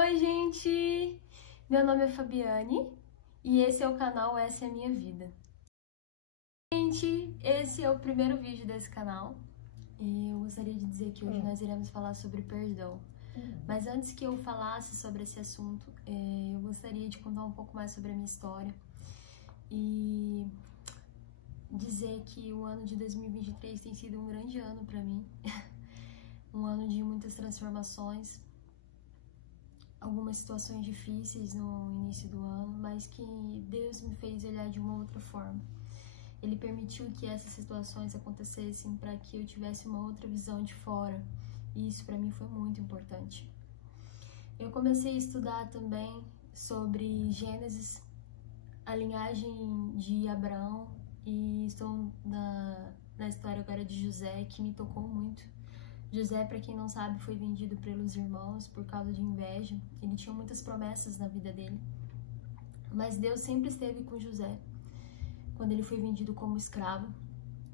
Oi, gente! Meu nome é Fabiane e esse é o canal Essa é a Minha Vida. Gente, esse é o primeiro vídeo desse canal e eu gostaria de dizer que hoje nós iremos falar sobre perdão. Mas antes que eu falasse sobre esse assunto, eu gostaria de contar um pouco mais sobre a minha história e dizer que o ano de 2023 tem sido um grande ano para mim. Um ano de muitas transformações, algumas situações difíceis no início do ano, mas que Deus me fez olhar de uma outra forma. Ele permitiu que essas situações acontecessem para que eu tivesse uma outra visão de fora, e isso para mim foi muito importante. Eu comecei a estudar também sobre Gênesis, a linhagem de Abraão, e estou na história agora de José, que me tocou muito. José, para quem não sabe, foi vendido pelos irmãos por causa de inveja. Ele tinha muitas promessas na vida dele, mas Deus sempre esteve com José. Quando ele foi vendido como escravo,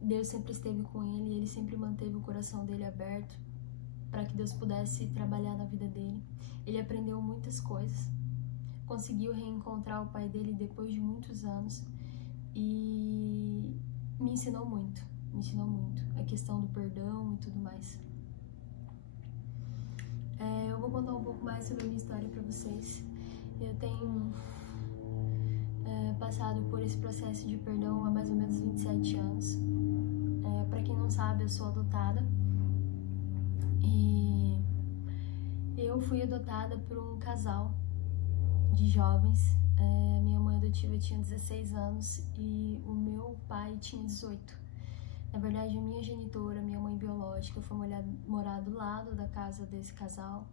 Deus sempre esteve com ele e ele sempre manteve o coração dele aberto para que Deus pudesse trabalhar na vida dele. Ele aprendeu muitas coisas, conseguiu reencontrar o pai dele depois de muitos anos e me ensinou muito a questão do perdão e tudo mais. Eu vou contar um pouco mais sobre a minha história para vocês. Eu tenho passado por esse processo de perdão há mais ou menos 27 anos. Para quem não sabe, eu sou adotada e eu fui adotada por um casal de jovens. Minha mãe adotiva tinha 16 anos e o meu pai tinha 18. Na verdade, a minha genitora, minha mãe biológica, foi morar do lado da casa desse casal.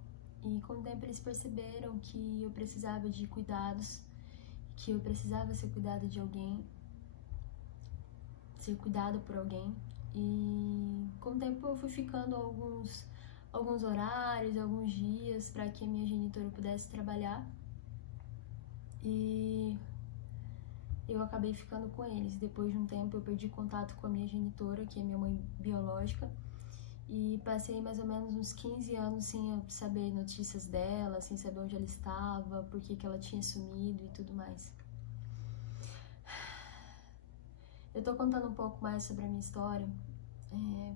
E com o tempo eles perceberam que eu precisava de cuidados, que eu precisava ser cuidada de alguém, ser cuidada por alguém. E com o tempo eu fui ficando alguns horários, alguns dias para que a minha genitora pudesse trabalhar. E eu acabei ficando com eles. Depois de um tempo eu perdi contato com a minha genitora, que é minha mãe biológica, e passei mais ou menos uns 15 anos sem saber notícias dela, sem saber onde ela estava, por que ela tinha sumido e tudo mais. Eu tô contando um pouco mais sobre a minha história,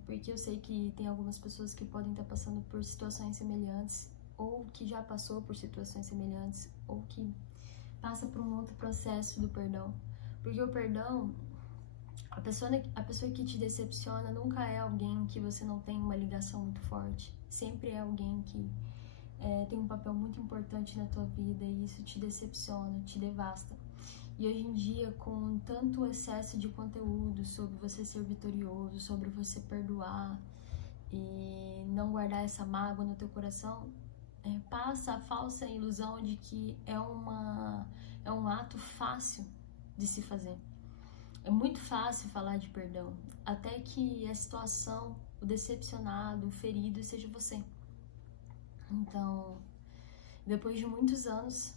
porque eu sei que tem algumas pessoas que podem estar passando por situações semelhantes, ou que já passou por situações semelhantes, ou que passa por um outro processo do perdão. Porque o perdão, a pessoa que te decepciona nunca é alguém que você não tem uma ligação muito forte. Sempre é alguém que tem um papel muito importante na tua vida e isso te decepciona, te devasta. E hoje em dia, com tanto excesso de conteúdo sobre você ser vitorioso, sobre você perdoar e não guardar essa mágoa no teu coração, passa a falsa ilusão de que é um ato fácil de se fazer. É muito fácil falar de perdão, até que a situação, o decepcionado, o ferido seja você. Então, depois de muitos anos,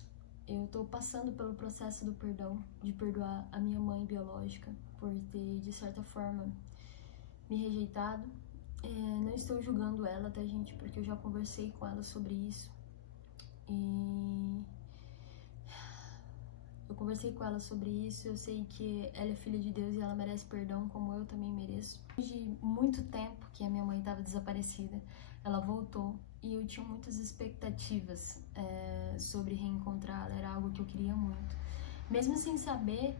eu tô passando pelo processo do perdão, de perdoar a minha mãe biológica por ter, de certa forma, me rejeitado. Não estou julgando ela, tá, gente? Porque eu já conversei com ela sobre isso. E eu conversei com ela sobre isso. Eu sei que ela é filha de Deus e ela merece perdão, como eu também mereço. Depois de muito tempo que a minha mãe estava desaparecida, ela voltou e eu tinha muitas expectativas sobre reencontrá-la. Era algo que eu queria muito. Mesmo sem saber,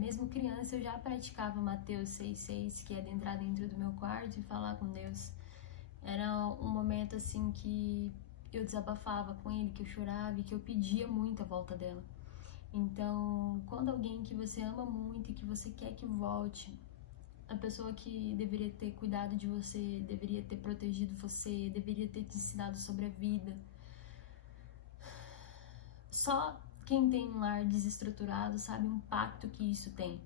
mesmo criança, eu já praticava Mateus 6,6, que é entrar dentro do meu quarto e falar com Deus. Era um momento assim que eu desabafava com ele, que eu chorava e que eu pedia muito a volta dela. Então, quando alguém que você ama muito e que você quer que volte, a pessoa que deveria ter cuidado de você, deveria ter protegido você, deveria ter te ensinado sobre a vida, só quem tem um lar desestruturado sabe o impacto que isso tem.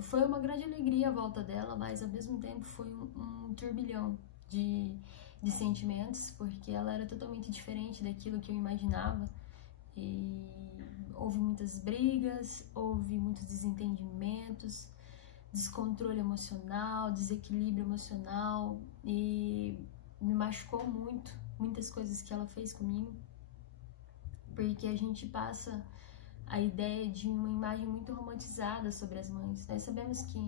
Foi uma grande alegria a volta dela, mas ao mesmo tempo foi um turbilhão de sentimentos, porque ela era totalmente diferente daquilo que eu imaginava. E houve muitas brigas, houve muitos desentendimentos, descontrole emocional, desequilíbrio emocional, e me machucou muito muitas coisas que ela fez comigo, porque a gente passa a ideia de uma imagem muito romantizada sobre as mães. Nós sabemos que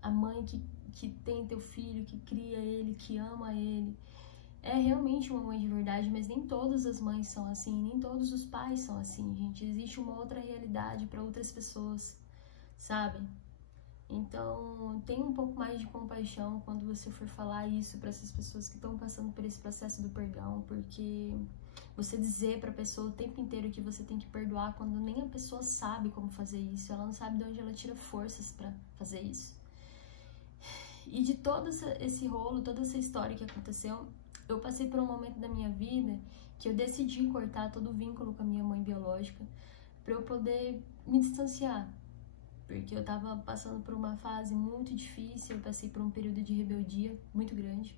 a mãe que tem teu filho, que cria ele, que ama ele, é realmente uma mãe de verdade, mas nem todas as mães são assim, nem todos os pais são assim, gente. Existe uma outra realidade para outras pessoas, sabe? Então, tenha um pouco mais de compaixão quando você for falar isso para essas pessoas que estão passando por esse processo do perdão, porque você dizer para a pessoa o tempo inteiro que você tem que perdoar quando nem a pessoa sabe como fazer isso, ela não sabe de onde ela tira forças para fazer isso. E de todo esse rolo, toda essa história que aconteceu, eu passei por um momento da minha vida que eu decidi cortar todo o vínculo com a minha mãe biológica para eu poder me distanciar. Porque eu tava passando por uma fase muito difícil, eu passei por um período de rebeldia muito grande.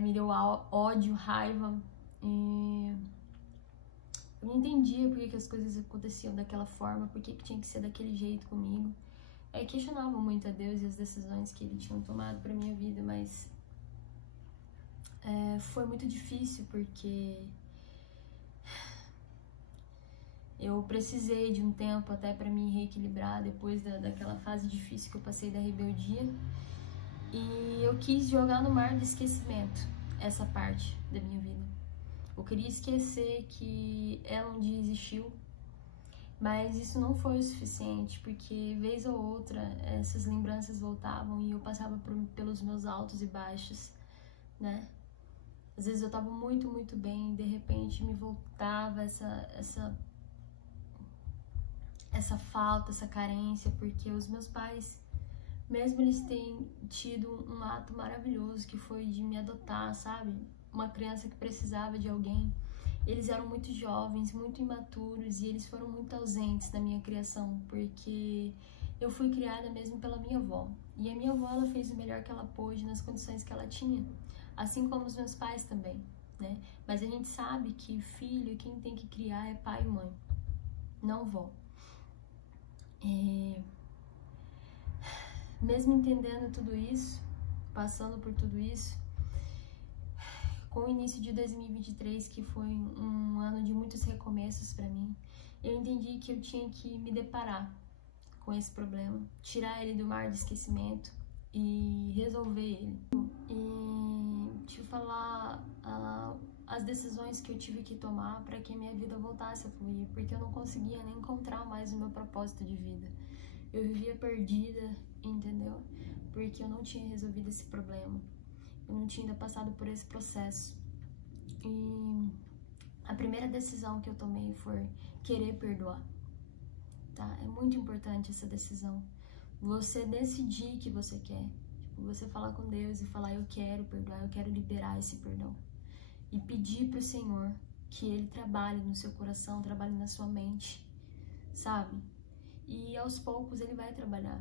Me deu ódio, raiva, e eu não entendia por que as coisas aconteciam daquela forma, por que tinha que ser daquele jeito comigo. Questionava muito a Deus e as decisões que Ele tinha tomado pra minha vida, mas foi muito difícil, porque eu precisei de um tempo até para me reequilibrar depois daquela fase difícil que eu passei da rebeldia. E eu quis jogar no mar do esquecimento essa parte da minha vida. Eu queria esquecer que ela um dia existiu, mas isso não foi o suficiente, porque vez ou outra essas lembranças voltavam e eu passava pelos meus altos e baixos, né? Às vezes eu tava muito, muito bem e de repente me voltava essa falta, essa carência, porque os meus pais, mesmo eles têm tido um ato maravilhoso que foi de me adotar, sabe? Uma criança que precisava de alguém. Eles eram muito jovens, muito imaturos e eles foram muito ausentes na minha criação, porque eu fui criada mesmo pela minha avó. E a minha avó, ela fez o melhor que ela pôde nas condições que ela tinha, assim como os meus pais também, né? Mas a gente sabe que filho, quem tem que criar é pai e mãe, não vó. Mesmo entendendo tudo isso, passando por tudo isso, com o início de 2023, que foi um ano de muitos recomeços para mim, eu entendi que eu tinha que me deparar com esse problema, tirar ele do mar de esquecimento e resolver ele. E te falar as decisões que eu tive que tomar para que a minha vida voltasse a fluir, porque eu não conseguia nem encontrar mais o meu propósito de vida. Eu vivia perdida, entendeu? Porque eu não tinha resolvido esse problema. Eu não tinha ainda passado por esse processo. E a primeira decisão que eu tomei foi querer perdoar, tá? É muito importante essa decisão. Você decidir que você quer. Tipo, você falar com Deus e falar, eu quero perdoar, eu quero liberar esse perdão. E pedir pro Senhor que Ele trabalhe no seu coração, trabalhe na sua mente, sabe? E aos poucos Ele vai trabalhar.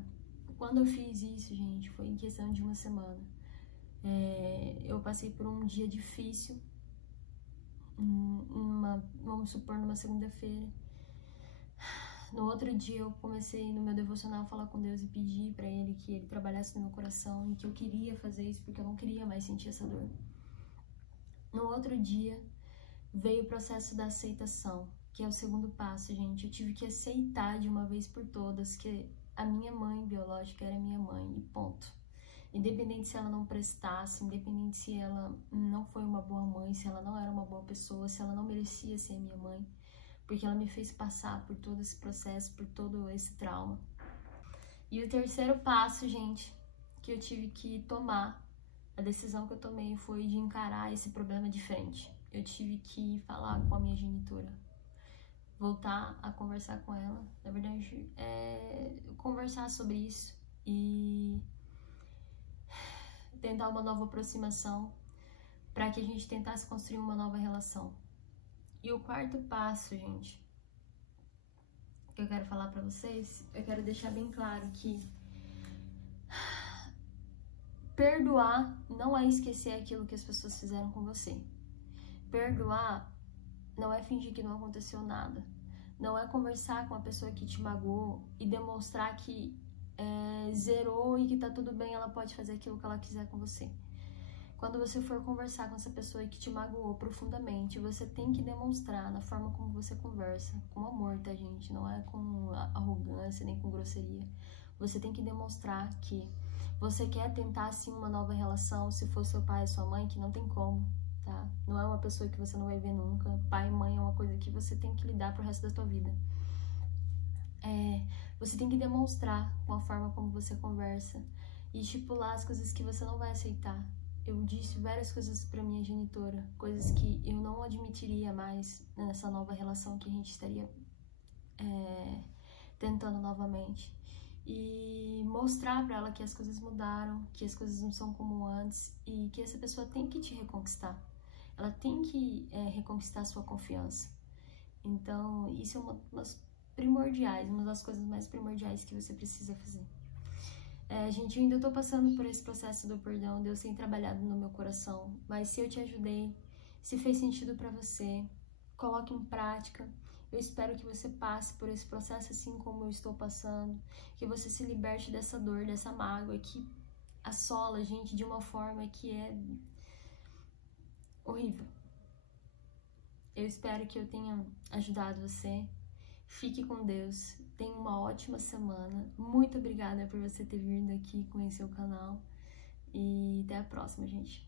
Quando eu fiz isso, gente, foi em questão de uma semana. Eu passei por um dia difícil, vamos supor, numa segunda-feira. No outro dia eu comecei no meu devocional a falar com Deus e pedir pra Ele que Ele trabalhasse no meu coração e que eu queria fazer isso porque eu não queria mais sentir essa dor. No outro dia veio o processo da aceitação, que é o segundo passo, gente. Eu tive que aceitar de uma vez por todas que a minha mãe biológica era minha mãe e ponto. Independente se ela não prestasse, independente se ela não foi uma boa mãe, se ela não era uma boa pessoa, se ela não merecia ser minha mãe, porque ela me fez passar por todo esse processo, por todo esse trauma. E o terceiro passo, gente, que eu tive que tomar, a decisão que eu tomei foi de encarar esse problema de frente. Eu tive que falar com a minha genitora, voltar a conversar com ela, na verdade, conversar sobre isso e tentar uma nova aproximação para que a gente tentasse construir uma nova relação. E o quarto passo, gente, que eu quero falar pra vocês, eu quero deixar bem claro que perdoar não é esquecer aquilo que as pessoas fizeram com você. Perdoar não é fingir que não aconteceu nada. Não é conversar com a pessoa que te magoou e demonstrar que zerou e que tá tudo bem, ela pode fazer aquilo que ela quiser com você. Quando você for conversar com essa pessoa que te magoou profundamente, você tem que demonstrar na forma como você conversa, com amor, tá, gente? Não é com arrogância nem com grosseria. Você tem que demonstrar que você quer tentar, sim, uma nova relação, se for seu pai e sua mãe, que não tem como, tá? Não é uma pessoa que você não vai ver nunca. Pai e mãe é uma coisa que você tem que lidar pro resto da sua vida. Você tem que demonstrar com a forma como você conversa e estipular as coisas que você não vai aceitar. Eu disse várias coisas pra minha genitora, coisas que eu não admitiria mais nessa nova relação que a gente estaria tentando novamente. E mostrar pra ela que as coisas mudaram, que as coisas não são como antes e que essa pessoa tem que te reconquistar. Ela tem que reconquistar a sua confiança. Então, isso é uma das coisas mais primordiais que você precisa fazer. Gente, eu ainda tô passando por esse processo do perdão, Deus tem trabalhado no meu coração, mas se eu te ajudei, se fez sentido pra você, coloque em prática. Eu espero que você passe por esse processo assim como eu estou passando, que você se liberte dessa dor, dessa mágoa que assola a gente de uma forma que é horrível. Eu espero que eu tenha ajudado você. Fique com Deus. Tenha uma ótima semana. Muito obrigada por você ter vindo aqui conhecer o canal. E até a próxima, gente.